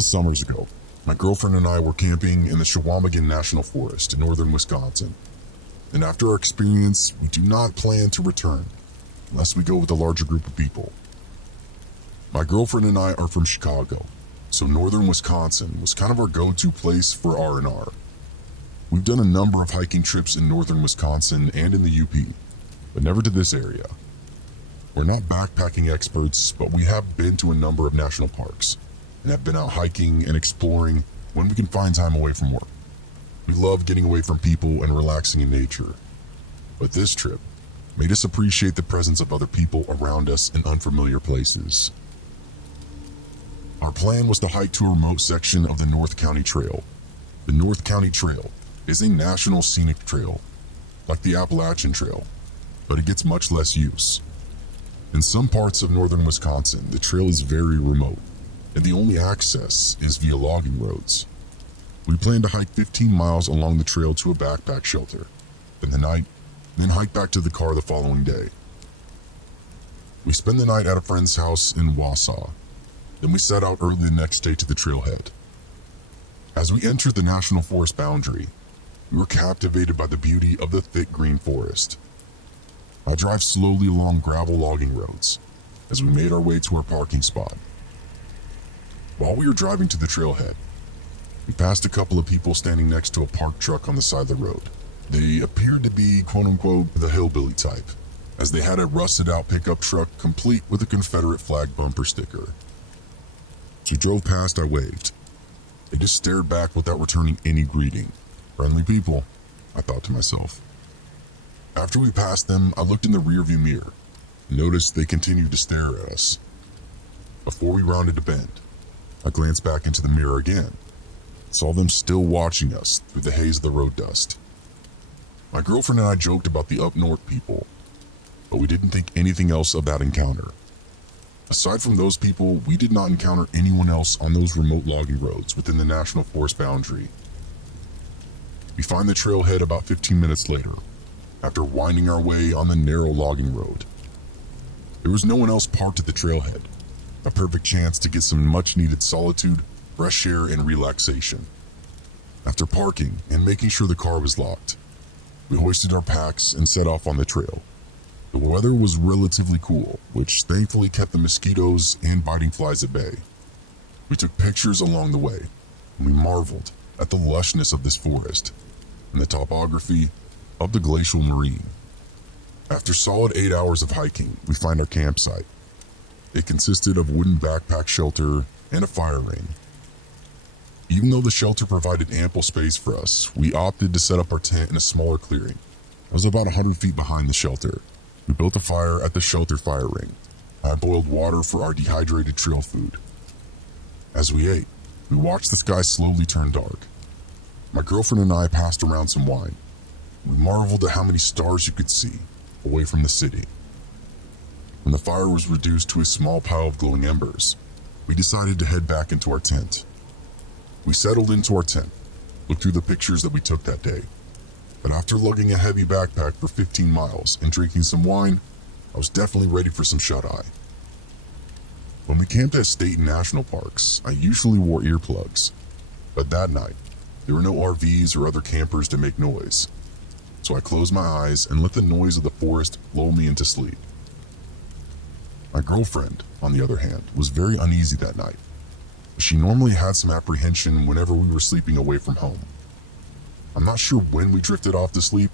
of summers ago, my girlfriend and I were camping in the Chequamegon National Forest in northern Wisconsin. And after our experience, we do not plan to return unless we go with a larger group of people. My girlfriend and I are from Chicago, so northern Wisconsin was kind of our go-to place for R&R. We've done a number of hiking trips in northern Wisconsin and in the UP, but never to this area. We're not backpacking experts, but we have been to a number of national parks and have been out hiking and exploring when we can find time away from work. We love getting away from people and relaxing in nature, but this trip made us appreciate the presence of other people around us in unfamiliar places. Our plan was to hike to a remote section of the North County Trail. The North County Trail is a national scenic trail, like the Appalachian Trail, but it gets much less use. In some parts of northern Wisconsin, the trail is very remote, and the only access is via logging roads. We plan to hike 15 miles along the trail to a backpack shelter, spend the night, then hike back to the car the following day. We spend the night at a friend's house in Wausau, then we set out early the next day to the trailhead. As we entered the national forest boundary, we were captivated by the beauty of the thick green forest. I drive slowly along gravel logging roads as we made our way to our parking spot. While we were driving to the trailhead, we passed a couple of people standing next to a parked truck on the side of the road. They appeared to be quote-unquote the hillbilly type, as they had a rusted-out pickup truck complete with a Confederate flag bumper sticker. As we drove past, I waved. They just stared back without returning any greeting. Friendly people, I thought to myself. After we passed them, I looked in the rearview mirror and noticed they continued to stare at us. Before we rounded a bend, I glanced back into the mirror again, saw them still watching us through the haze of the road dust. My girlfriend and I joked about the up north people, but we didn't think anything else of that encounter. Aside from those people, we did not encounter anyone else on those remote logging roads within the national forest boundary. We find the trailhead about 15 minutes later, after winding our way on the narrow logging road. There was no one else parked at the trailhead, a perfect chance to get some much-needed solitude, fresh air, and relaxation. After parking and making sure the car was locked, we hoisted our packs and set off on the trail. The weather was relatively cool, which thankfully kept the mosquitoes and biting flies at bay. We took pictures along the way, and we marveled at the lushness of this forest and the topography of the glacial marine. After solid 8 hours of hiking, we find our campsite. It consisted of a wooden backpack shelter and a fire ring. Even though the shelter provided ample space for us, we opted to set up our tent in a smaller clearing. It was about 100 feet behind the shelter. We built a fire at the shelter fire ring. I boiled water for our dehydrated trail food. As we ate, we watched the sky slowly turn dark. My girlfriend and I passed around some wine. We marveled at how many stars you could see away from the city. When the fire was reduced to a small pile of glowing embers, we decided to head back into our tent. We settled into our tent, looked through the pictures that we took that day. But after lugging a heavy backpack for 15 miles and drinking some wine, I was definitely ready for some shut-eye. When we camped at state and national parks, I usually wore earplugs. But that night, there were no RVs or other campers to make noise. So I closed my eyes and let the noise of the forest lull me into sleep. My girlfriend, on the other hand, was very uneasy that night. She normally had some apprehension whenever we were sleeping away from home. I'm not sure when we drifted off to sleep,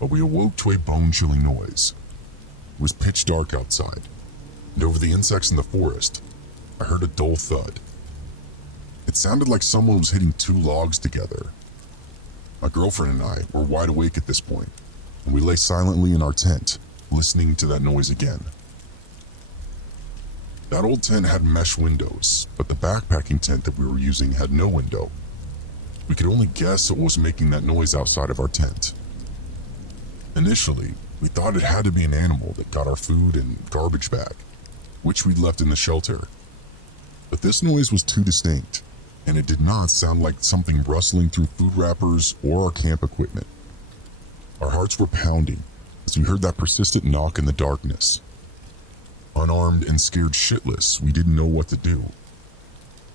but we awoke to a bone-chilling noise. It was pitch dark outside, and over the insects in the forest, I heard a dull thud. It sounded like someone was hitting two logs together. My girlfriend and I were wide awake at this point, and we lay silently in our tent, listening to that noise again. That old tent had mesh windows, but the backpacking tent that we were using had no window. We could only guess what was making that noise outside of our tent. Initially, we thought it had to be an animal that got our food and garbage bag, which we'd left in the shelter. But this noise was too distinct, and it did not sound like something rustling through food wrappers or our camp equipment. Our hearts were pounding as we heard that persistent knock in the darkness. Unarmed and scared shitless, we didn't know what to do.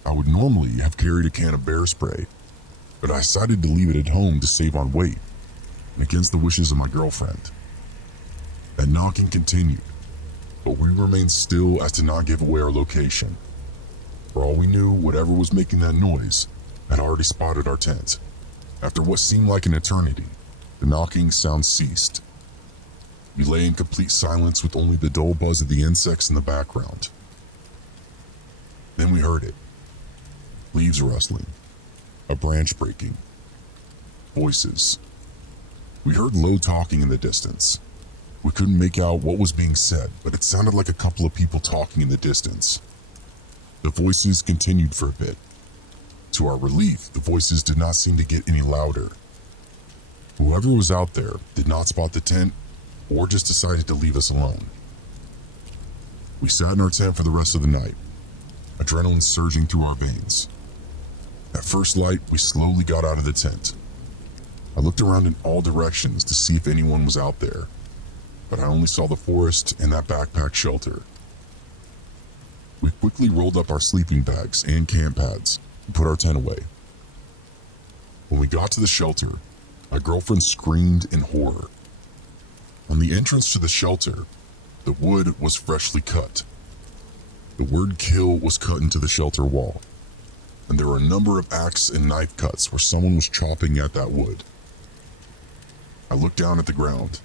I would normally have carried a can of bear spray, but I decided to leave it at home to save on weight, and against the wishes of my girlfriend. That knocking continued, but we remained still as to not give away our location. For all we knew, whatever was making that noise had already spotted our tent. After what seemed like an eternity, the knocking sound ceased. We lay in complete silence with only the dull buzz of the insects in the background. Then we heard it. Leaves rustling, a branch breaking, voices. We heard low talking in the distance. We couldn't make out what was being said, but it sounded like a couple of people talking in the distance. The voices continued for a bit. To our relief, the voices did not seem to get any louder. Whoever was out there did not spot the tent or just decided to leave us alone. We sat in our tent for the rest of the night, adrenaline surging through our veins. At first light, we slowly got out of the tent. I looked around in all directions to see if anyone was out there, but I only saw the forest and that backpack shelter. We quickly rolled up our sleeping bags and camp pads and put our tent away. When we got to the shelter, my girlfriend screamed in horror. On the entrance to the shelter, the wood was freshly cut. The word "kill" was cut into the shelter wall, and there were a number of axe and knife cuts where someone was chopping at that wood. I looked down at the ground,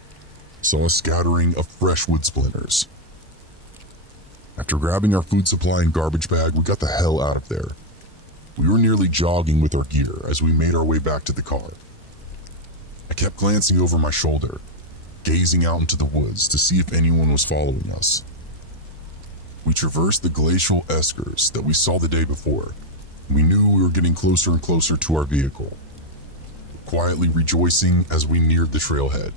saw a scattering of fresh wood splinters. After grabbing our food supply and garbage bag, we got the hell out of there. We were nearly jogging with our gear as we made our way back to the car. I kept glancing over my shoulder, gazing out into the woods to see if anyone was following us. We traversed the glacial eskers that we saw the day before. We knew we were getting closer and closer to our vehicle, quietly rejoicing as we neared the trailhead.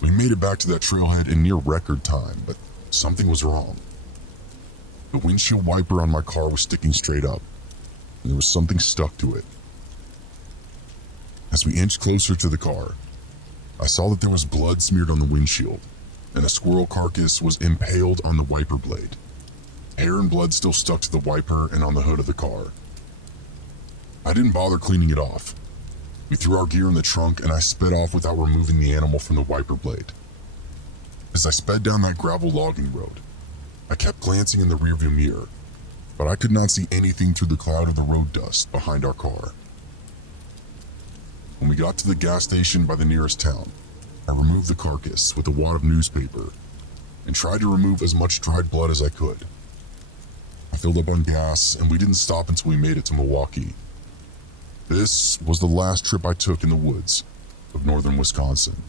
We made it back to that trailhead in near record time, but something was wrong. The windshield wiper on my car was sticking straight up, and there was something stuck to it. As we inched closer to the car, I saw that there was blood smeared on the windshield, and a squirrel carcass was impaled on the wiper blade. Hair and blood still stuck to the wiper and on the hood of the car. I didn't bother cleaning it off. We threw our gear in the trunk and I sped off without removing the animal from the wiper blade. As I sped down that gravel logging road, I kept glancing in the rearview mirror, but I could not see anything through the cloud of the road dust behind our car. When we got to the gas station by the nearest town, I removed the carcass with a wad of newspaper and tried to remove as much dried blood as I could. I filled up on gas and we didn't stop until we made it to Milwaukee. This was the last trip I took in the woods of northern Wisconsin.